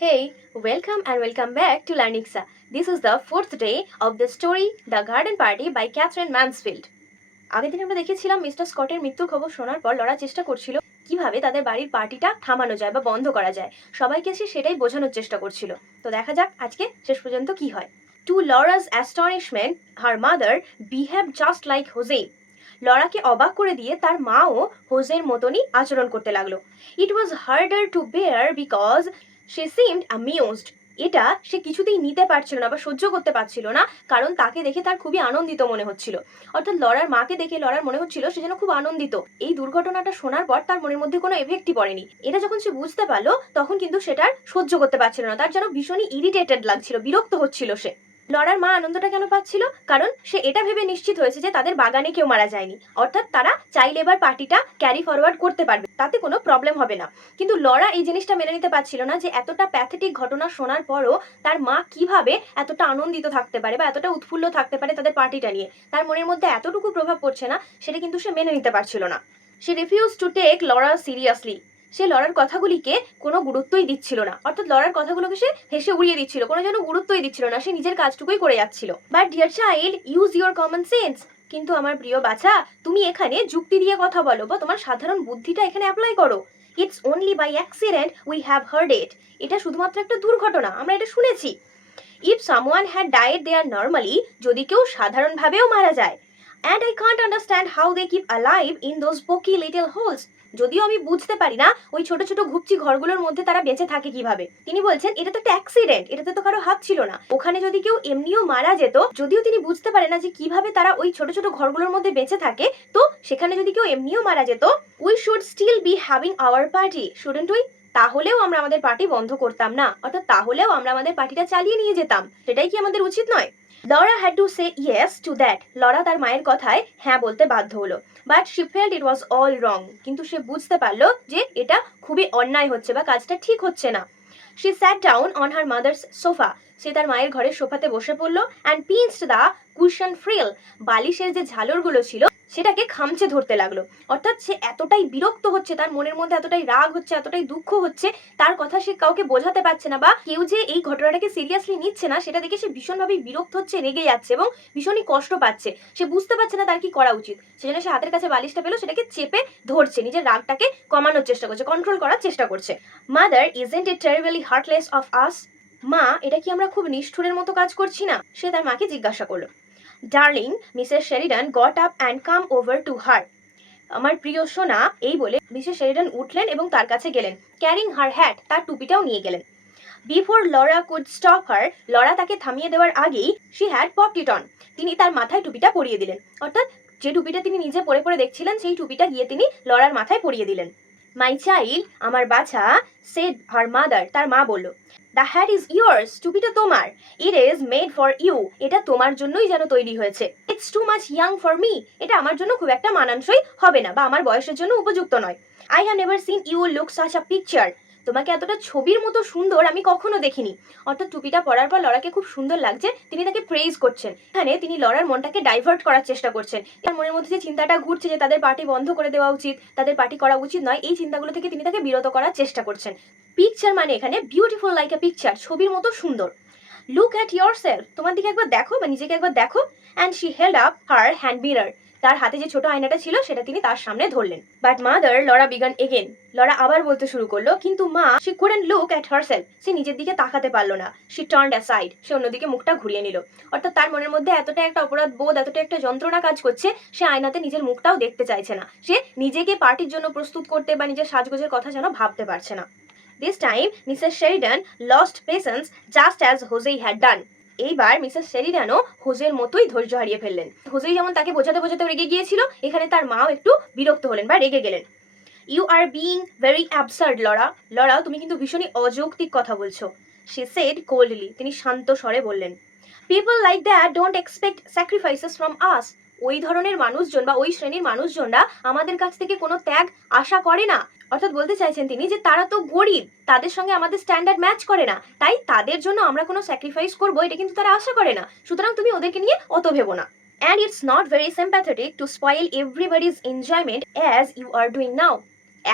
Hey, welcome and welcome back to Learnixa. This is the fourth day of the story The Garden Party by Katherine Mansfield. আগের দিন আমরা দেখেছিলাম mister স্কটের মৃত্যুর খবর শোনার পর লরা চেষ্টা করছিল কিভাবে তাদের বাড়ির পার্টিটা থামানো যায় বা বন্ধ করা যায়। সবাইকে সে সেটাই বোঝানোর চেষ্টা করছিল। তো দেখা যাক আজকে শেষ পর্যন্ত কি হয়। To Laura's astonishment, her mother behaved just like Jose. লরাকে অবাক করে দিয়ে তার মাও হোজের মতনই আচরণ করতে লাগলো। It was harder to bear because she seemed amused. এটা সে কিছুতেই নিতে পারছিল না বা সহ্য করতে পারছিল না, কারণ তাকে দেখে তার খুবই আনন্দিত মনে হচ্ছিল। অর্থাৎ লরার মাকে দেখে লরার মনে হচ্ছিল সে যেন খুব আনন্দিত। এই দুর্ঘটনাটা শোনার পর তার মনের মধ্যে কোনো এফেক্টই পড়েনি। এটা যখন সে বুঝতে পারলো তখন কিন্তু সেটার সহ্য করতে পারছিল না, তার যেন ভীষণই ইরিটেটেড লাগছিল, বিরক্ত হচ্ছিল সে। লরার মা আনন্দটা কেন পাচ্ছিল? কারণ সে এটা ভেবে নিশ্চিত হয়েছে যে তাদের বাগানে কেউ মারা যায়নি, অর্থাৎ তারা চাইলে এবার পার্টিটা ক্যারি ফরওয়ার্ড করতে পারবে, তাতে কোনো প্রবলেম হবে না। কিন্তু লরা এই জিনিসটা মেনে নিতে পারছিল না যে এতটা প্যাথেটিক ঘটনা শোনার পরও তার মা কিভাবে এতটা আনন্দিত থাকতে পারে বা এতটা উৎফুল্ল থাকতে পারে তাদের পার্টিটা নিয়ে। তার মনের মধ্যে এতটুকু প্রভাব পড়ছে না, সেটা কিন্তু সে মেনে নিতে পারছিল না। সে refuse to take Laura seriously. সে লরার কথাগুলিকে কোনো গুরুত্বই দিচ্ছিল না, অর্থাৎ লরার কথাগুলোকে সে হেসে উড়িয়ে দিচ্ছিল, কোনো যেন গুরুত্বই দিচ্ছিল না, সে নিজের কাজটুকুই করে যাচ্ছিল। But dear child, use your common sense. কিন্তু আমার প্রিয় বাচ্চা, তুমি এখানে যুক্তি দিয়ে কথা বলো বা তোমার সাধারণ বুদ্ধিটা এখানে অ্যাপ্লাই করো। It's only by accident we have heard it. এটা শুধুমাত্র একটা দুর্ঘটনা, আমরা এটা শুনেছি। If someone had died there normally, যদি কেউ সাধারণভাবেও মারা যায়। And I can't understand how they keep alive in those poky little holes. যদিও আমি বুঝতে পারি না ওই ছোট ছোট ঘুপচি ঘরগুলোর মধ্যে তারা বেঁচে থাকে কিভাবে। তিনি বলছেন এটা তো একটা অ্যাক্সিডেন্ট, এটাতে তো কারো হাত ছিল না। ওখানে যদি কেউ এমনিও মারা যেত, যদিও তিনি বুঝতে পারে না যে কিভাবে তারা ওই ছোট ছোট ঘরগুলোর মধ্যে বেঁচে থাকে, তো সেখানে যদি কেউ এমনিও মারা যেত, we should still be having our party, shouldn't we? তাহলেও আমরা আমাদের পার্টি বন্ধ করতাম না, অর্থাৎ তাহলেও আমরা আমাদের পার্টিটা চালিয়ে নিয়ে যেতাম। সেটাই কি আমাদের উচিত নয়? Laura had to say yes to that. Laura তার মায়ের কথায় হ্যাঁ বলতে বাধ্য হলো। But she felt it was all wrong. কিন্তু সে বুঝতে পারলো যে এটা খুবই অন্যায় হচ্ছে বা কাজটা ঠিক হচ্ছে না। She sat down on her mother's sofa. সে তার মায়ের ঘরের সোফাতে বসে পড়লো and pinched the cushion frill. বালিশের যে ঝালরগুলো ছিল সেটাকে খামচে ধরতে লাগলো। অর্থাৎ সে এতটাই বিরক্ত হচ্ছে, তার মনের মধ্যে এতটাই রাগ হচ্ছে, এতটাই দুঃখ হচ্ছে, তার কথা সে কাউকে বোঝাতে পারছে না বা কেউ যে এই ঘটনাটাকে সিরিয়াসলি নিচ্ছে না সেটা দেখে সে ভীষণভাবে বিরক্ত হচ্ছে, রেগে যাচ্ছে এবং ভীষণই কষ্ট পাচ্ছে। সে বুঝতে পারছে না তার কি করা উচিত। সেজন্য সে হাতের কাছে বালিশটা পেলো, সেটাকে চেপে ধরছে, নিজের রাগটাকে কমানোর চেষ্টা করছে, কন্ট্রোল করার চেষ্টা করছে। Mother, isn't it terribly heartless of us? মা, এটা কি আমরা খুব নিষ্ঠুরের মতো কাজ করছি না? সে তার মাকে জিজ্ঞাসা করলো। Darling, Mrs Sheridan got up and come over to her. আমার প্রিয় সোনা, এই বলে মিসেস শেরিডান উঠলেন এবং তার কাছে গেলেন। ক্যারিং হার হ্যাট, তার টুপিটাও নিয়ে গেলেন। Before Laura could stop her, Laura তাকে থামিয়ে দেওয়ার আগেই she had popped it on, তিনি তার মাথায় টুপিটা পরিয়ে দিলেন। অর্থাৎ যে টুপিটা তিনি নিজে পরে পরে দেখছিলেন সেই টুপিটা গিয়ে তিনি লরার মাথায় পরিয়ে দিলেন। মাই চাইল্ড, আমার বাছা, সেড হার মাদার, তার মা বলল। দ্য হ্যাট ইজ ইয়ার্স, টুপিটা তোমার। It is made for you, এটা তোমার জন্যই যেন তৈরি হয়েছে। It's too much young for me, এটা আমার জন্য খুব একটা মানানসই হবে না বা আমার বয়সের জন্য উপযুক্ত নয়। I have never seen you look such a picture, তোমাকে এতটা ছবির মতো সুন্দর আমি কখনো দেখিনি। অর্থাৎ টুপিটা পরার পর লরাকে খুব সুন্দর লাগছে, তিনি তাকে প্রেইজ করছেন। এখানে তিনি লরার মনটাকে ডাইভার্ট করার চেষ্টা করছেন। তার মনের মধ্যে যে চিন্তাটা ঘুরছে যে তাদের পার্টি বন্ধ করে দেওয়া উচিত, তাদের পার্টি করা উচিত নয়, এই চিন্তাগুলো থেকে তিনি তাকে বিরত করার চেষ্টা করছেন। পিকচার মানে এখানে বিউটিফুল লাইক এ পিকচার, ছবির মতো সুন্দর। লুক অ্যাট ইয়োর সেলফ, তোমার দিকে একবার দেখো বা নিজেকে একবার দেখো। And she held up her hand mirror, তার হাতে যে ছোট আয়নাটা ছিল সেটা তিনি তার সামনে ধরলেন। But mother, Laura began again. Laura আবার বলতে শুরু করলো, কিন্তু মা, she couldn't look at herself, সে নিজের দিকে তাকাতে পারলো না। শি টার্নড অ্যাসাইড, সে অন্যদিকে মুখটা ঘুরিয়ে নিল। অর্থাৎ তার মনের মধ্যে এতটা একটা অপরাধ বোধ, এতটা একটা যন্ত্রণা কাজ করছে, সে আয়নাতে নিজের মুখটাও দেখতে চাইছে না। সে নিজেকে পার্টির জন্য প্রস্তুত করতে বা নিজের সাজগোজের কথা যেন ভাবতে পারছে না। This time, Mrs. Sheridan lost patience just as Jose had done. এইবার মিসেস শেরিডানও হোজের মতোই ধৈর্য হারিয়ে ফেললেন। হোজেই যেমন তাকে বোঝাতে বোঝাতে রেগে গিয়েছিল, এখানে তার মাও একটু বিরক্ত হলেন বা রেগে গেলেন। You are being very absurd Laura, Laura তুমি কিন্তু ভীষণই অযৌক্তিক কথা বলছো। শি সেড কোল্ডলি, তিনি শান্ত স্বরে বললেন। People like that don't expect sacrifices from আস, ওই ধরনের মানুষজন বা ওই শ্রেণীর মানুষজনরা আমাদের কাছ থেকে কোনো ত্যাগ আশা করে না। অর্থাৎ বলতে চাইছেন তিনি যে তারা তো গরিব, তাদের সঙ্গে আমাদের স্ট্যান্ডার্ড ম্যাচ করে না, তাই তাদের জন্য আমরা কোনো স্যাক্রিফাইস করবো এটা কিন্তু তারা আশা করে না। সুতরাং তুমি ওদেরকে নিয়ে অত ভেবো না। And it's not very sympathetic to spoil everybody's enjoyment as you are doing now.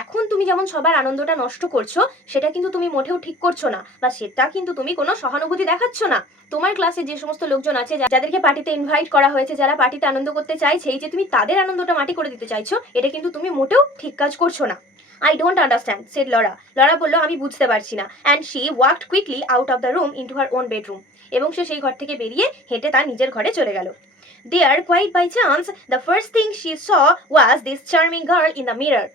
এখন তুমি যেমন সবার আনন্দটা নষ্ট করছো, সেটা কিন্তু তুমি মোটেও ঠিক করছো না, বা সেটা কিন্তু তুমি কোনো সহানুভূতি দেখাচ্ছ না। তোমার ক্লাসে যে সমস্ত লোকজন আছে, যাদেরকে পার্টিতে ইনভাইট করা হয়েছে, যারা পার্টিতে আনন্দ করতে চাইছে, এই যে তুমি তাদের আনন্দটা মাটি করে দিতে চাইছো, এটা কিন্তু তুমি মোটেও ঠিক কাজ করছো না। I don't understand, said Laura. Laura বলল, আমি বুঝতে পারছি না। And she walked quickly out of the room into her own bedroom. এবং সে সেই ঘর থেকে বেরিয়ে হেঁটে তার নিজের ঘরে চলে গেল। There, quite by chance, the first thing she saw was this charming girl in the mirror.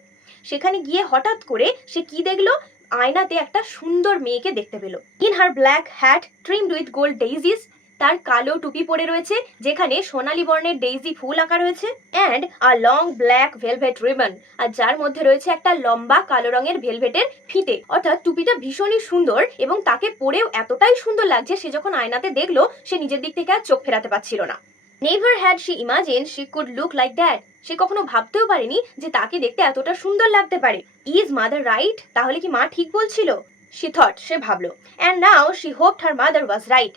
সেখানে গিয়ে হঠাৎ করে সে কি দেখলো? আয়নাতে একটা সুন্দর মেয়েকে দেখতে পেল। In her black hat trimmed with gold daisies, তার কালো টুপি পরে রয়েছে যেখানে সোনালী বর্ণের ডেইজি ফুল আঁকা রয়েছে, and a long black velvet ribbon, আর যার মধ্যে রয়েছে একটা লম্বা কালো রঙের ভেলভেটের ফিতে। অর্থাৎ টুপিটা ভীষণই সুন্দর এবং তাকে পরেও এতটাই সুন্দর লাগছে, সে যখন আয়নাতে দেখলো সে নিজের দিক থেকে আর চোখ ফেরাতে পারছিল না। Never had she imagined she could look like that. সে কখনো ভাবতেও পারেনি যে তাকে দেখতে এতটা সুন্দর লাগতে পারে। Is mother right? তাহলে কি মা ঠিক বলছিল? She thought, সে ভাবলো। And now she hoped her mother was right.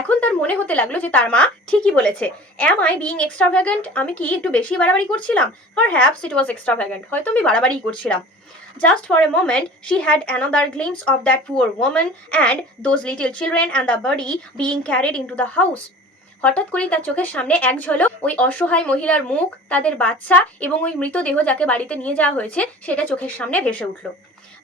এখন তার মনে হতে লাগলো যে তার মা ঠিকই বলেছে। Am I being extravagant? আমি কি একটু বেশি বাড়াবাড়ি করছিলাম? Perhaps it was extravagant. হয়তো আমি বাড়াবাড়ি করছিলাম। Just for a moment, she had another glimpse of that poor woman and those little children and the body being carried into the house. হঠাৎ করেই তার চোখের সামনে এক ঝলক ওই অসহায় মহিলার মুখ, তাদের বাচ্চা এবং ওই মৃতদেহ যাকে বাড়িতে নিয়ে যাওয়া হয়েছে সেটা চোখের সামনে ভেসে উঠল।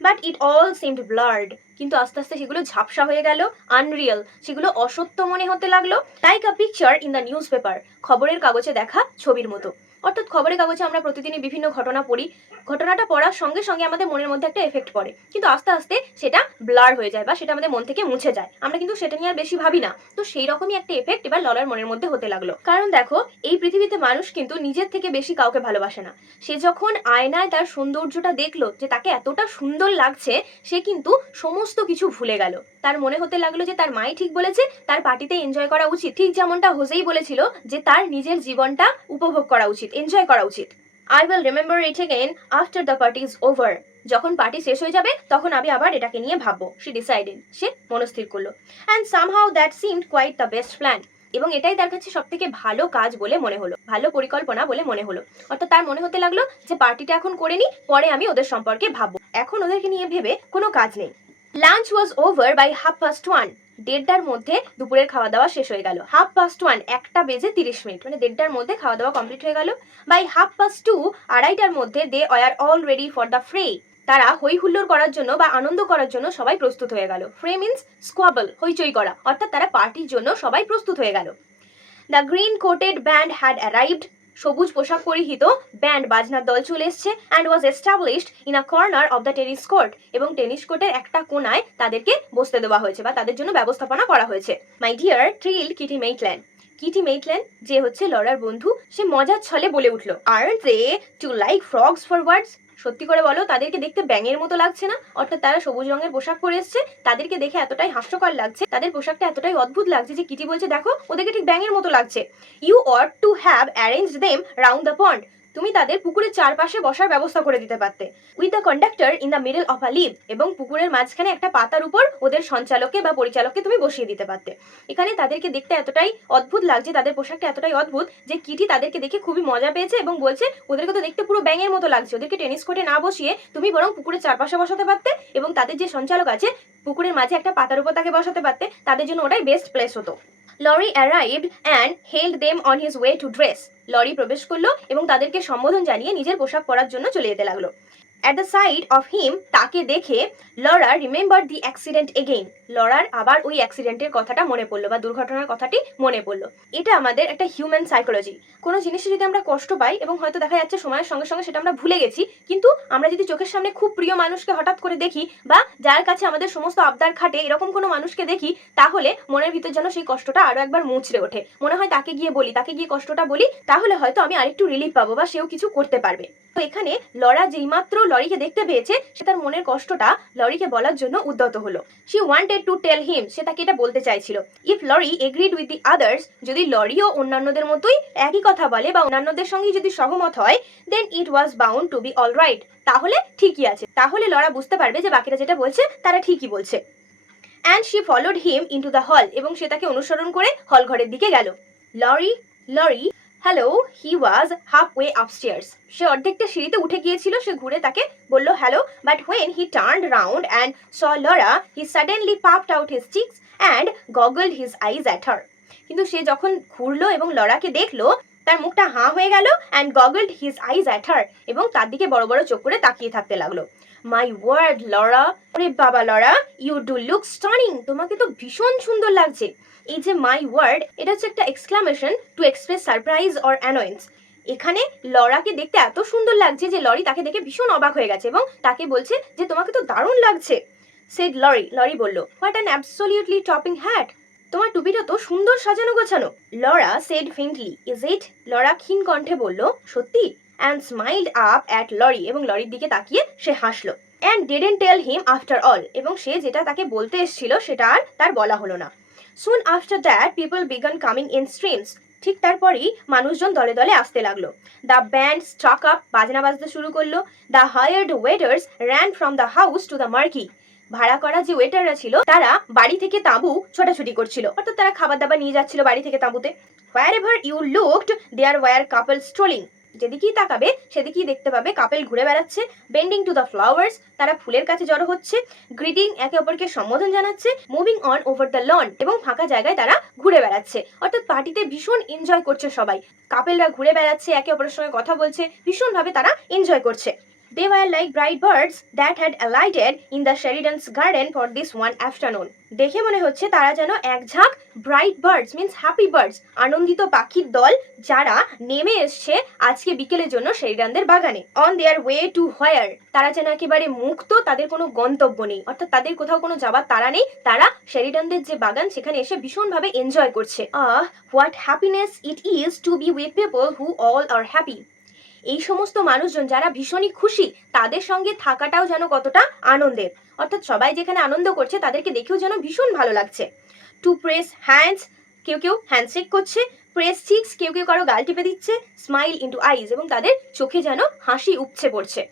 But it all seemed blurred, কিন্তু আস্তে আস্তে সেগুলো ঝাপসা হয়ে গেল, আনরিয়েল, সেগুলো অসত্য মনে হতে লাগলো। Like a picture in the news paper, খবরের কাগজে দেখা ছবির মতো। অর্থাৎ খবরের কাগজে আমরা প্রতিদিনই বিভিন্ন ঘটনা পড়ি, ঘটনাটা পড়ার সঙ্গে সঙ্গে আমাদের মনের মধ্যে একটা এফেক্ট পড়ে, কিন্তু আস্তে আস্তে সেটা ব্লার হয়ে যায় বা সেটা আমাদের মন থেকে মুছে যায়, আমরা কিন্তু সেটা নিয়ে আর বেশি ভাবি না। তো সেই রকমই একটা এফেক্ট এবার লরার মনের মধ্যে হতে লাগলো। কারণ দেখো, এই পৃথিবীতে মানুষ কিন্তু নিজের থেকে বেশি কাউকে ভালোবাসে না। সে যখন আয়নায় তার সৌন্দর্যটা দেখলো যে তাকে এতটা সুন্দর লাগছে, সে কিন্তু সমস্ত কিছু ভুলে গেল। তার মনে হতে লাগলো যে তার মাই ঠিক বলেছে, তার পার্টিতে এনজয় করা উচিত, ঠিক যেমনটা হোসেই বলেছিল যে তার নিজের জীবনটা উপভোগ করা উচিত, এনজয় করা উচিত। I will remember it again after the party is over. যখন পার্টি শেষ হয়ে যাবে তখন আমি আবার এটাকে নিয়ে ভাববো, she decided, সে মনস্থির করলো। And somehow that seemed quite the best plan. এবং এটাই তার কাছে সব থেকে ভালো কাজ বলে মনে হলো, ভালো পরিকল্পনা বলে মনে হলো। অর্থাৎ তার মনে হতে লাগলো যে পার্টিটা এখন করে নি, পরে আমি ওদের সম্পর্কে ভাববো, এখন ওদেরকে নিয়ে ভেবে কোনো কাজ নেই। Lunch was over by 1:30. 1:30টার মধ্যে দুপুরের খাওয়া দাওয়া শেষ হয়ে গেল। 1:30, 1:30, মানে 1:30টার মধ্যে খাওয়া দাওয়া কমপ্লিট হয়ে গেল। বাই 2:30, 2:30টার মধ্যে they were all ready for the fray. তারা হই হুল্লোড় করার জন্য বা আনন্দ করার জন্য সবাই প্রস্তুত হয়ে গেল। ফ্রে মিন্স স্কোয়াবল, হইচই করা, অর্থাৎ তারা পার্টির জন্য সবাই প্রস্তুত হয়ে গেল। The green coated band had arrived. সবুজ পোশাক পরিহিত ব্যান্ড বাজনার দল চলে এসছে, and was established in a corner of the tennis court. এবং টেনিস কোর্টের একটা কোনায় তাদেরকে বসতে দেওয়া হয়েছে বা তাদের জন্য ব্যবস্থাপনা করা হয়েছে। My dear thrilled Kitty Maitland. Kitty Maitland, যে হচ্ছে লরার বন্ধু, সে মজার ছলে বলে উঠল, aren't they too like frogs for words? সত্যি করে বলো, তাদেরকে দেখতে ব্যাঙের মতো লাগছে না? অর্থাৎ তারা সবুজ রঙের পোশাক পরে এসছে, তাদেরকে দেখে এতটাই হাস্যকর লাগছে, তাদের পোশাকটা এতটাই অদ্ভুত লাগছে যে কিটি বলছে, দেখো ওদেরকে ঠিক ব্যাঙের মতো লাগছে। You ought to have arranged them round the pond. তুমি তাদের পুকুরের চারপাশে বসার ব্যবস্থা করে দিতে পারতে। With the conductor in the middle of a leaf. এবং পুকুরের মাঝখানে একটা পাতার উপর ওদের সঞ্চালককে বা পরিচালককে তুমি বসিয়ে দিতে পারতে। এখানে তাদেরকে দেখতে এতটাই অদ্ভুত লাগছে, তাদের পোশাকটা এতটাই অদ্ভুত যে কিটি তাদেরকে দেখে খুবই মজা পেয়েছে এবং বলছে, ওদেরকে তো দেখতে পুরো ব্যাঙের মতো লাগছে, ওদেরকে টেনিস কোর্টে না বসিয়ে তুমি বরং পুকুরের চারপাশে বসাতে পারতে, এবং তাদের যে সঞ্চালক আছে পুকুরের মাঝে একটা পাতার উপর তাকে বসাতে পারতে, তাদের জন্য ওটাই বেস্ট প্লেস হতো। Laurie arrived and held them on his way to dress. Laurie প্রবেশ করলো এবং তাদেরকে সম্বোধন জানিয়ে নিজের পোশাক পরার জন্য চলে যেতে লাগলো। At the sight of him, তাকে দেখে লরা রিমেম্বার দি অ্যাক্সিডেন্ট এগেইন। লরার আবার ওই অ্যাক্সিডেন্টের কথাটা মনে পড়লো বা দুর্ঘটনার কথাটি মনে পড়লো। এটা আমাদের একটা হিউম্যান সাইকোলজি। কোনো জিনিসে যদি আমরা কষ্ট পাই এবং হয়তো দেখা যাচ্ছে সময়ের সঙ্গে সঙ্গে সেটা আমরা ভুলে গেছি, কিন্তু আমরা যদি চোখের সামনে খুব প্রিয় মানুষকে হঠাৎ করে দেখি বা যার কাছে আমাদের সমস্ত আবদার খাটে এরকম কোনো মানুষকে দেখি, তাহলে মনের ভিতর যেন সেই কষ্টটা আরো একবার মুচড়ে ওঠে। মনে হয় তাকে গিয়ে বলি, তাকে গিয়ে কষ্টটা বলি, তাহলে হয়তো আমি আরেকটু রিলিফ পাবো বা সেও কিছু করতে পারবে। তো এখানে লরা যেইমাত্র লরিকে দেখতে পেয়েছে, সে তার মনের কষ্টটা লরিকে বলার জন্য উদ্যত হলো। She wanted to tell him, সে তাকে এটা বলতে চাইছিল। If Laurie agreed with the others, যদি লরিও অন্যান্যদের মতোই একই কথা বলে বা অন্যান্যদের সঙ্গে যদি সহমত হয়, then it was bound to be all right, তাহলে ঠিকই আছে, তাহলে লরা বুঝতে পারবে যে বাকিরা যেটা বলছে তারা ঠিকই বলছে। And she followed him into the hall, এবং সে তাকে অনুসরণ করে হল ঘরের দিকে গেল। Laurie hello, he was halfway upstairs. সে অর্ধেকটা সিঁড়িতে উঠে গিয়েছিল, সে ঘুরে তাকে বলল hello, but when he turned round and saw Laura he suddenly puffed out his cheeks and goggled his eyes at her. কিন্তু সে যখন ঘুরলো এবং লরাকে দেখলো, তার মুখটা হাঁ হয়ে গেল and goggled his eyes at her, এবং তার দিকে বড় বড় চোখ করে তাকিয়ে থাকতে লাগলো। মাই ওয়ার্ড লরা, আরে বাবা Laura, you do look stunning, তোমাকে তো ভীষণ সুন্দর লাগছে। এই যে মাই ওয়ার্ড, এটা হচ্ছে একটা exclamation to express surprise or annoyance. এখানে লরাকে দেখতে এত সুন্দর লাগছে যে লরি তাকে দেখে ভীষণ অবাক হয়ে গেছে এবং তাকে বলছে যে তোমাকে তো দারুণ লাগছে। সেড লরি, লরি বলল, what an absolutely topping hat, তোমার টুপিটা তো সুন্দর সাজানো গোছানো। Laura said faintly, is it, Laura ক্ষীণ কণ্ঠে বলল, সত্যি, and smiled up at Laurie, এবং লরির দিকে তাকিয়ে সে হাসলো। And didn't tell him after all, এবং সে যেটা তাকে বলতে এসেছিল সেটা আর তার বলা হলো না। Soon after that, people began coming in streams. ঠিক তারপরই মানুষজন দলে দলে আসতে লাগলো। দ্য ব্যান্ড স্ট্রাক আপ, বাজনা বাজতে শুরু করলো। The hired waiters ran from the house to the marquee. ভাড়া করা যে ওয়েটাররা ছিল তারা বাড়ি থেকে তাঁবু ছোটাছুটি করছিল, অর্থাৎ তারা খাবার দাবার নিয়ে যাচ্ছিল বাড়ি থেকে তাঁবুতে। Wherever you looked, there were couples strolling. যেদিকেই তাকাবে সেদিকেই দেখতে পাবে কাপেল ঘুরে বেড়াচ্ছে। বেন্ডিং টু দ্য ফ্লাওয়ার্স, তারা ফুলের কাছে জড়ো হচ্ছে। গ্রিটিং, একে অপরকে সম্বোধন জানাচ্ছে। Moving on over the lawn, এবং ফাঁকা জায়গায় তারা ঘুরে বেড়াচ্ছে, অর্থাৎ পার্টিতে ভীষণ এনজয় করছে সবাই। কাপেলরা ঘুরে বেড়াচ্ছে, একে অপরের সঙ্গে কথা বলছে, ভীষণভাবে তারা এনজয় করছে। They were like bright birds that had alighted in the Sheridan's garden for this one afternoon. দেখে মনে হচ্ছে তারা যেন এক ঝাঁক bright birds, means happy birds, আনন্দিত পাখির দল, যারা নেমে এসছে আজকে বিকেলের জন্য শেরিডানদের বাগানে। অন দেয়ার ওয়ে টু হোয়ার, তারা যেন একেবারে মুক্ত, তাদের কোনো গন্তব্য নেই, অর্থাৎ তাদের কোথাও কোনো যাবার তারা নেই, তারা শেরিডানদের যে বাগান সেখানে এসে ভীষণভাবে এনজয় করছে। What happiness it is to be with people who all are happy. এই সমস্ত মানুষজন যারা ভীষণই খুশি, তাদের সঙ্গে থাকাটাও যেন কতটা আনন্দের, অর্থাৎ সবাই যেখানে আনন্দ করছে তাদেরকে দেখেও যেন ভীষণ ভালো লাগছে। টু প্রেস হ্যান্ডস, কেউ কেউ হ্যান্ডশেক করছে। প্রেস চিক্স, কেউ কেউ কারো গাল টিপে দিচ্ছে। স্মাইল ইন্টু আইজ, এবং তাদের চোখে যেন হাসি উপচে পড়ছে।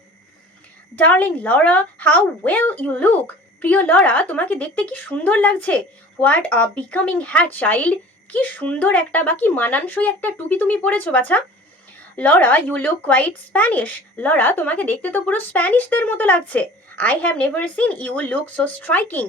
Darling Laura, how well you look, প্রিয় লরা, তোমাকে দেখতে কি সুন্দর লাগছে। What a becoming hat child, কি সুন্দর একটা বা কি মানানসই একটা টুপি তুমি পরেছো বাছা। Laura, you look quite Spanish, Laura, তোমাকে দেখতে তো পুরো স্প্যানিশদের মতো লাগছে। I have never seen you look so striking,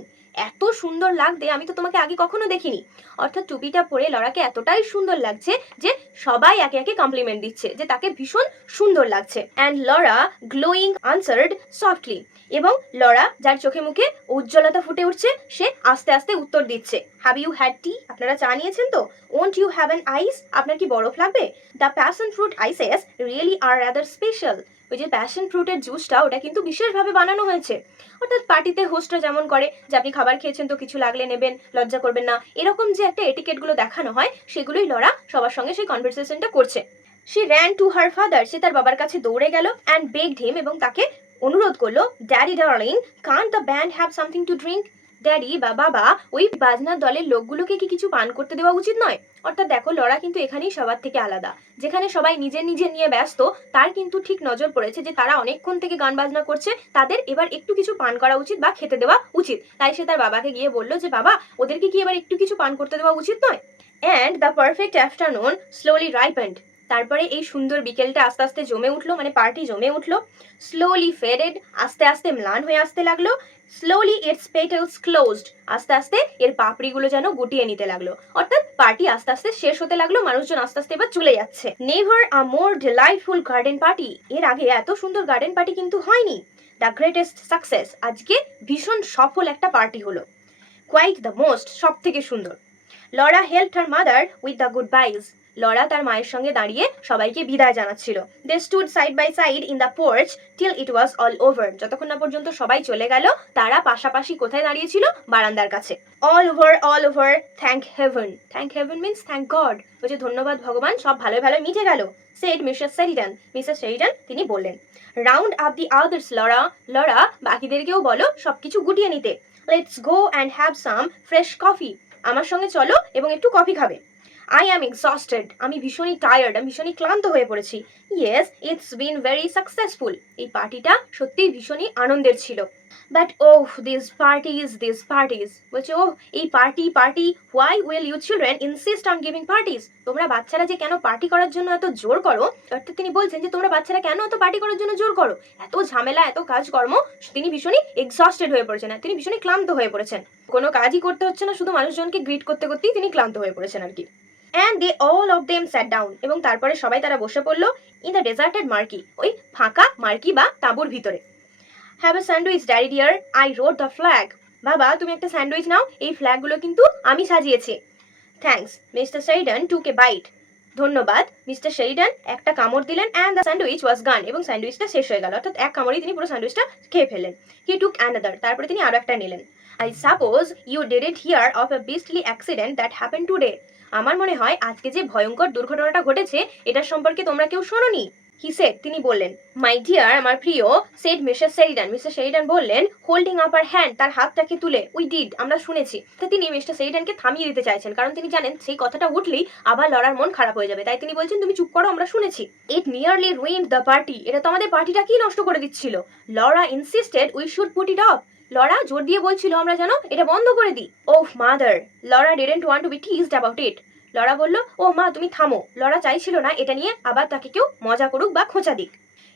এত সুন্দর লাগতে আমি তো তোমাকে আগে কখনো দেখিনি। অর্থাৎ টুপিটা পরে লরাকে এতটাই সুন্দর লাগছে যে সবাই একে একে কমপ্লিমেন্ট দিচ্ছে যে তাকে ভীষণ সুন্দর লাগছে। And Laura glowing answered softly, এবং লরা যার চোখে মুখে উজ্জ্বলতা ফুটে উঠছে সে আস্তে আস্তে উত্তর দিচ্ছে। হ্যাভ ইউ হ্যাড টি, আপনারা চা নিয়েছেন তো। Won't you have an ice, আপনার কি বরফ লাগবে। The passion fruit ices really are rather special, ওই যে প্যাশন ফ্রুটের জুসটা ওটা কিন্তু বিশেষভাবে বানানো হয়েছে। অর্থাৎ পার্টিতে হোস্টরা যেমন করে যে আপনি খাবার খেয়েছেন তো কিছু লাগলে নেবেন, লজ্জা করবেন না, এরকম যে একটা এটিকেটগুলো দেখানো হয় সেগুলোই লরা সবার সঙ্গে সেই কনভারসেশনটা করছে। She ran to her father, সে তার বাবার কাছে দৌড়ে গেল। অ্যান্ড বেগড হিম, এবং তাকে অনুরোধ করলো, daddy darling, can't the band have something to drink. Daddy বা বাবা, ওই বাজনার দলের লোকগুলোকে কি কিছু পান করতে দেওয়া উচিত নয়। অর্থাৎ দেখো লরা কিন্তু এখানেই সবার থেকে আলাদা, যেখানে সবাই নিজের নিজের নিয়ে ব্যস্ত, তার কিন্তু ঠিক নজর পড়েছে যে তারা অনেকক্ষণ থেকে গান বাজনা করছে, তাদের এবার একটু কিছু পান করা উচিত বা খেতে দেওয়া উচিত। তাই সে তার বাবাকে গিয়ে বললো যে বাবা, ওদেরকে কি এবার একটু কিছু পান করতে দেওয়া উচিত নয়। And the perfect afternoon slowly ripened, তারপরে এই সুন্দর বিকেলটা আস্তে আস্তে জমে উঠলো, মানে পার্টি জমে উঠলো। স্লোলি ফেডেড, আস্তে আস্তে ম্লান হয়ে আসতে লাগলো। স্লোলি ইটস পেটালস ক্লোজড, আস্তে আস্তে এর পাপড়িগুলো যেন গুটিয়ে নিতে লাগলো, অর্থাৎ পার্টি আস্তে আস্তে শেষ হতে লাগলো, মানুষজন আস্তে আস্তে এবার চলে যাচ্ছে। Never a more delightful garden party, এর আগে এত সুন্দর গার্ডেন পার্টি কিন্তু হয়নি। দ্য গ্রেটেস্ট সাকসেস, আজকে ভীষণ সফল একটা পার্টি হলো। কোয়াইট দ্য মোস্ট, সব থেকে সুন্দর। Laura helped her mother with the good বাইজ, লরা তার মায়ের সঙ্গে দাঁড়িয়ে সবাইকে বিদায় জানাচ্ছিল। They stood side by side in the porch till it was all over, যতক্ষণ না পর্যন্ত সবাই চলে গেল তারা পাশাপাশি কোথায় দাঁড়িয়েছিল, বারান্দার কাছে। All over thank heaven, thank heaven means thank God, ওই যে ধন্যবাদ ভগবান, সব ভালো ভালো মিটে গেল। Said Mrs Sheridan, Mrs Sheridan তিনি বললেন। Round up the others Laura, Laura বাকিদেরকেও বলো সবকিছু গুটিয়ে নিতে। Let's go and have some fresh coffee, আমার সঙ্গে চলো এবং একটু কফি খাবে। আই অ্যাম এক্সস্টেড, আমি ভীষণই টায়ার্ড, আমি ভীষণই ক্লান্ত হয়ে পড়েছি। Yes, it's been very successful, এই পার্টিটা সত্যিই ভীষণই আনন্দের ছিল। বাট ওহ দিস পার্টিজ বলছে, ওহ এই party why will you children insist on giving parties, তোমরা বাচ্চারা যে কেন পার্টি করার জন্য এত জোর করো। অর্থাৎ তিনি বলছেন যে তোমরা বাচ্চারা কেন এত পার্টি করার জন্য জোর করো, এত ঝামেলা এত কাজকর্ম। তিনি ভীষণই এক্সস্টেড হয়ে পড়েছেন, তিনি ভীষণই ক্লান্ত হয়ে পড়েছেন, কোনো কাজই করতে হচ্ছে না, শুধু মানুষজনকে গ্রিট করতে করতেই তিনি ক্লান্ত হয়ে পড়েছেন আর কি। And they all of them sat down, এবং তারপরে সবাই তারা বসে পড়লো ইন দ্য ডেজার্টেড মার্কি, ওই ফাঁকা মার্কি বা তাঁবুর ভিতরে। Have a sandwich daddy dear, I wrote the flag, বাবা তুমি একটা স্যান্ডউইচ নাও, এই ফ্ল্যাগগুলো কিন্তু আমি সাজিয়েছি। থ্যাঙ্কস মিস্টার শেরিডান টুক এ বাইট, ধন্যবাদ মিস্টার শেরিডান একটা কামড় দিলেন। অ্যান্ড দ্য স্যান্ডউইচ ওয়াজ গান, এবং স্যান্ডউইচটা শেষ হয়ে গেল, অর্থাৎ এক কামড়েই তিনি পুরো স্যান্ডউইচটা খেয়ে ফেলেন। হি টুক অ্যানাদার, তারপরে তিনি আরও একটা নিলেন। I suppose you didn't hear of a beastly accident that happen today, আমার মনে হয় আজকে যে ভয়ঙ্কর দুর্ঘটনাটা ঘটেছে এটার সম্পর্কে তোমরা কেউ শোনোনি। হি সেড, তিনি বললেন। মাই ডিয়ার, আমার প্রিয়, said Mrs Sheridan, Mr Sheridan বললেন, হোল্ডিং আপ আর হ্যান্ড, তার হাতটাকে তুলে, উই ডিড, আমরা শুনেছি। তো তিনি মিস্টার শেরিডানকে থামিয়ে দিতে চাইছেন, কারণ তিনি জানেন সেই কথাটা উঠলেই আবার লরার মন খারাপ হয়ে যাবে, তাই তিনি বলছেন তুমি চুপ করো, আমরা শুনেছি। It nearly ruined the party, এটা তো আমাদের পার্টিটাকেই নষ্ট করে দিচ্ছিল। Laura insisted we should put it off, Laura জোর দিয়ে বলছিল আমরা যেন এটা বন্ধ করে দিই। Oh mother, Laura didn't want to be teased about it, Laura বলল, ও মা তুমি থামো, লরা চাইছিল না এটা নিয়ে আবার তাকে কেউ মজা করুক বা খোঁচা দিক।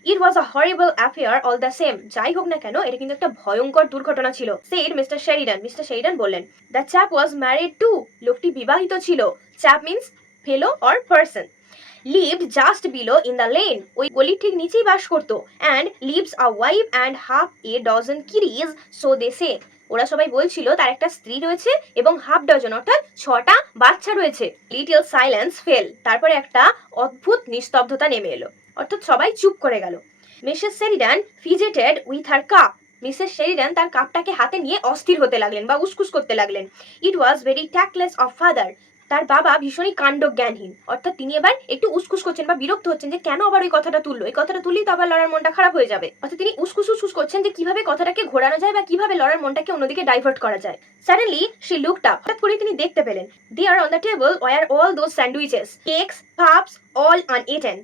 ইট ওয়াজ আ হরিবল অ্যাফেয়ার অল দ্য সেম, যাই হোক না কেন এটা কিন্তু একটা ভয়ঙ্কর দুর্ঘটনা ছিল। Said Mr Sheridan, Mr Sheridan বললেন। The chap was married to, লোকটি বিবাহিত ছিল। Chap means fellow or person. Lived just below in the lane, ওই গলির ঠিক নিচেই বাস করতো। And leaves a wife and half a dozen kiddies, so they say, ওরা সবাই বলছিল তার একটা স্ত্রী রয়েছে এবং হাফ ডজন অর্থাৎ 6টা বাচ্চা রয়েছে। লিটল সাইলেন্স ফেল, তারপরে একটা অদ্ভুত নিস্তব্ধতা নেমে এলো, অর্থাৎ সবাই চুপ করে গেল। Mrs Sheridan fidgeted with her cup, Mrs Sheridan তার কাপটাকে হাতে নিয়ে অস্থির হতে লাগলেন বা উসকুস করতে লাগলেন। ইট ওয়াজ ভেরি ট্যাক্টলেস অফ ফাদার, তার বাবা ভীষণই কাণ্ডজ্ঞানহীন, অর্থাৎ তিনি এবার একটু উসকুস করছেন বা বিরক্ত হচ্ছেন যে কেন আবার ওই কথাটা তুললো, এই কথাটা তুললেই তো আবার লরার মনটা খারাপ হয়ে যাবে। অর্থাৎ তিনি উসকুস করছেন যে কিভাবে কথাটাকে ঘোরানো যায় বা কিভাবে লরার মনটাকে অন্যদিকে ডাইভার্ট করা যায়। সাডেনলি শি লুকড আপ, হঠাৎ করে তিনি দেখতে পেলেন, there on the table were all those sandwiches, cakes, puffs, all uneaten,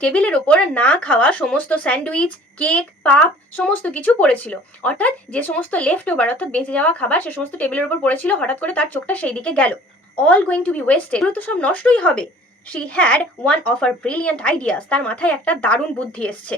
টেবিলের ওপর না খাওয়া সমস্ত স্যান্ডউইচ, কেক, পাপ সমস্ত কিছু পড়েছিল, অর্থাৎ যে সমস্ত লেফট ওভার অর্থাৎ বেঁচে যাওয়া খাবার সে সমস্ত টেবিলের উপর পড়েছিল। হঠাৎ করে তার চোখটা সেই দিকে গেল। All going to be wasted, এগুলো তো সব নষ্টই হবে। She had one of her brilliant ideas, তার মাথায় একটা দারুণ বুদ্ধি এসছে।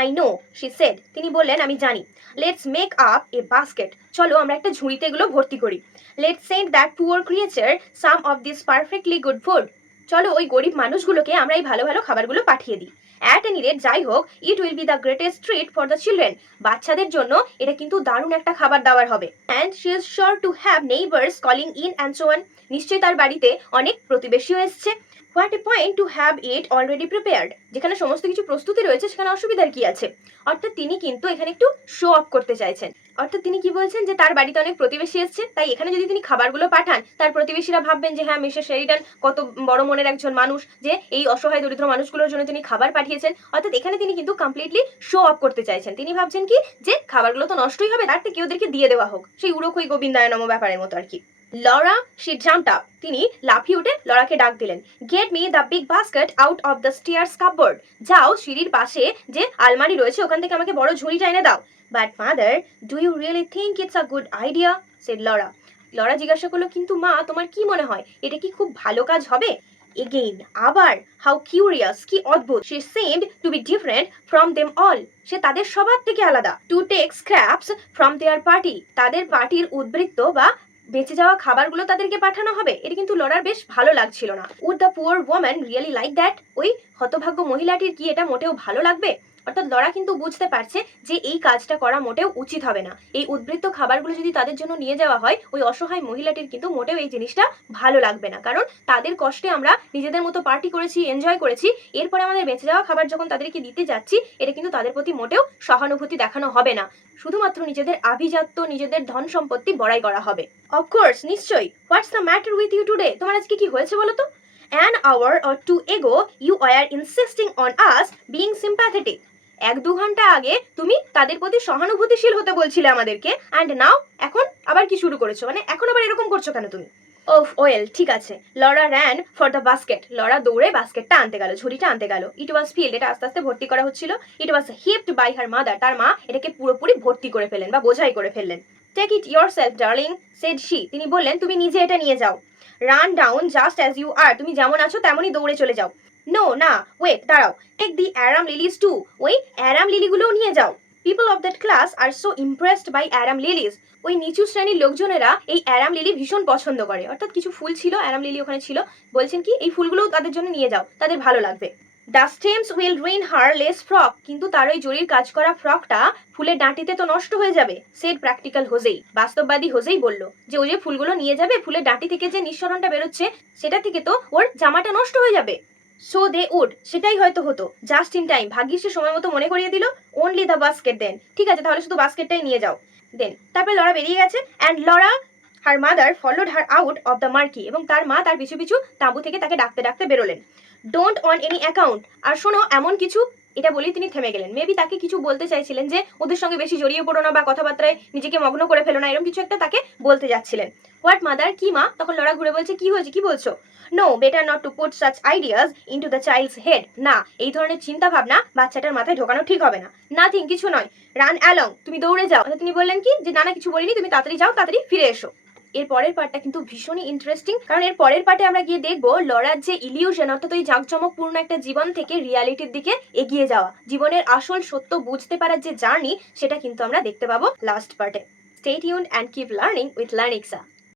আই নো, শি সেড, তিনি বললেন আমি জানি। Let's make up a basket, চলো আমরা একটা ঝুড়িতে এগুলো ভর্তি করি। Let's send that poor creature some of this perfectly good food, চলো ওই গরিব মানুষগুলোকে আমরা এই ভালো ভালো খাবারগুলো পাঠিয়ে দিই। অ্যাট এনি রেট, যাই হোক, it will be the greatest treat for the children, বাচ্চাদের জন্য এটা কিন্তু দারুণ একটা খাবার দাবার হবে। And she is sure to have neighbours calling in and so on, নিশ্চয়ই তার বাড়িতে অনেক প্রতিবেশীও এসছে। What a point to have it already prepared, যেখানে সমস্ত কিছু প্রস্তুতি রয়েছে সেখানে অসুবিধার কি আছে। অর্থাৎ তিনি কিন্তু এখানে একটু শো অফ করতে চাইছেন, অর্থাৎ তিনি কি বলছেন যে তার বাড়িতে অনেক প্রতিবেশী এসছে, তাই এখানে যদি তিনি খাবারগুলো পাঠান তার প্রতিবেশীরা ভাববেন যে হ্যাঁ মিসেস শেরিডান কত বড় মনের একজন মানুষ, যে এই অসহায় দরিদ্র মানুষগুলোর জন্য তিনি খাবার পাঠিয়েছেন। অর্থাৎ এখানে তিনি কিন্তু কমপ্লিটলি শো অফ করতে চাইছেন, তিনি ভাবছেন কি যে খাবারগুলো তো নষ্টই হবে, তার থেকে ওদেরকে দিয়ে দেওয়া হোক, সেই উড়োখই গোবিন্দায় নম ব্যাপারের মতো আর কি। লরা শি জাম্পড আপ, তিনি লাফিয়ে উঠে লরাকে ডাক দিলেন। Get me the big basket out of the stairs cupboard, যাও সিঁড়ির পাশে যে আলমারি রয়েছে ওখান থেকে আমাকে বড় ঝুড়িটা এনে দাও। But mother, do you really think it's a good idea, said Laura. Laura জিজ্ঞাসা করলো, কিন্তু মা তোমার কি মনে হয় এটা কি খুব ভালো কাজ হবে? এগেইন, আবার, হাউ কিউরিয়াস, কি অদ্ভুত। She seemed to be different from them all, সে তাদের সবার থেকে আলাদা। To take scraps from their party, তাদের পার্টির উদ্বৃত্ত বা বেঁচে যাওয়া খাবারগুলো তাদেরকে পাঠানো হবে, এটা কিন্তু লরার বেশ ভালো লাগছিল না। Would the poor woman really like that, ওই হতভাগ্য মহিলাটির কি এটা মোটেও ভালো লাগবে? অর্থাৎ লরা কিন্তু বুঝতে পারছে যে এই কাজটা করা মোটেও উচিত হবে না। এই উদ্বৃত্ত খাবারগুলো যদি তাদের জন্য নিয়ে যাওয়া হয় ওই অসহায় মহিলাটির কিন্তু মোটেও এই জিনিসটা ভালো লাগবে না, কারণ তাদের কষ্টে আমরা নিজেদের মতো পার্টি করেছি, এনজয় করেছি, এরপরে আমাদের বেঁচে যাওয়া খাবার যখন তাদেরকে দিতে যাচ্ছি এটা কিন্তু তাদের প্রতি মোটেও সহানুভূতি দেখানো হবে না, শুধুমাত্র নিজেদের আভিজাত্য নিজেদের ধন সম্পত্তি বড়াই করা হবে। অফকোর্স, নিশ্চয়ই। What's the matter with you today, তোমার আজকে কি হয়েছে বলো তো? An hour or two ago, you were insisting on us being sympathetic. 1-2 ঘন্টা আগে তুমি তাদের প্রতি সহানুভূতিশীল হতে বলছিলে আমাদেরকে, অ্যান্ড নাও এখন আবার কি শুরু করেছো, মানে এখন আবার এরকম করছো কেন তুমি? ওফ ওয়েল, ঠিক আছে। Laura ran for the basket, Laura দৌড়ে বাস্কেটটা আনতে গেল, ঝুড়িটা আনতে গেল। ইট ওয়াজ ফিল্ড, এটা আস্তে আস্তে ভর্তি করা হচ্ছিল। ইট ওয়াজ হিপড বাই হার মাদার, তার মা এটাকে পুরোপুরি ভর্তি করে ফেললেন বা বোঝাই করে ফেললেন। Take it yourself darling, said she, তিনি বললেন তুমি নিজে এটা নিয়ে যাও। Run down just as you are, তুমি যেমন আছো তেমনই দৌড়ে চলে যাও। নো না, ওয়েট, দাঁড়াও। Take the arum lilies too, ওই অ্যারাম লিলিগুলোও নিয়ে যাও। People of that class are so impressed by arum lilies, ওই নিচু শ্রেণীর লোকজনেরা এই অ্যারাম লিলি ভীষণ পছন্দ করে, অর্থাৎ কিছু ফুল ছিল, অ্যারাম লিলি ওখানে ছিল। বলছেন কি এই ফুলগুলোও তাদের জন্য নিয়ে যাও, তাদের ভালো লাগবে। The stems will ruin her lace frock, কিন্তু তার ওই জরির কাজ করা ফ্রকটা ফুলের ডাঁটিতে তো নষ্ট হয়ে যাবে। সেড প্র্যাকটিক্যাল হোজেই, বাস্তববাদী হোজেই বলল যে ও যে ফুলগুলো নিয়ে যাবে, ফুলের ডাঁটি থেকে যে নিঃসরণটা বেরোচ্ছে সেটা থেকে তো ওর জামাটা নষ্ট হয়ে যাবে। সো দে উড, সেটাই হয়তো হতো। জাস্ট ইন টাইম, ভাগ্যিস সে সময় মতো মনে করিয়ে দিল। অনলি দ্য বাস্কেট দেন, ঠিক আছে তাহলে শুধু বাস্কেটটাই নিয়ে যাও। দেন তারপরে লরা বেরিয়ে গেছে, and Laura her mother followed her out of the marquee, এবং তার মা তার পিছু পিছু তাঁবু থেকে তাকে ডাকতে ডাকতে বেরোলেন। ডোন্ট অন এনি অ্যাকাউন্ট, আর শোনো এমন কিছু, এটা বলেই তিনি থেমে গেলেন। মেবি তাকে কিছু বলতে চাইছিলেন যে ওদের সঙ্গে বেশি জড়িয়ে পড়ো না বা কথাবার্তায় নিজেকে মগ্ন করে ফেলো না, এরকম কিছু একটা তাকে বলতে যাচ্ছিলেন। হোয়াট মাদার, কি মা? তখন লরা ঘুরে বলছে কি হয়েছে, কি বলছো? No, better not to put such ideas into the child's head, না এই ধরনের চিন্তা ভাবনা বাচ্চাটার মাথায় ঢোকানো ঠিক হবে না। নাথিং, কিছু নয়। রান অ্যালং, তুমি দৌড়ে যাও। তিনি বললেন কি যে না না কিছু বলিনি, তুমি তাড়াতাড়ি যাও, তাড়াতাড়ি ফিরে এসো। এর পরের পার্টটা কিন্তু ভীষণই ইন্টারেস্টিং, কারণ এর পরের পার্টে আমরা গিয়ে দেখবো লরার যে ইলিউশন, অর্থাৎ ওই জাঁকজমকপূর্ণ একটা জীবন থেকে রিয়ালিটির দিকে এগিয়ে যাওয়া, জীবনের আসল সত্য বুঝতে পারার যে জার্নি, সেটা কিন্তু আমরা দেখতে পাবো লাস্ট পার্টে। Stay tuned and keep learning with লার্নিক্সা।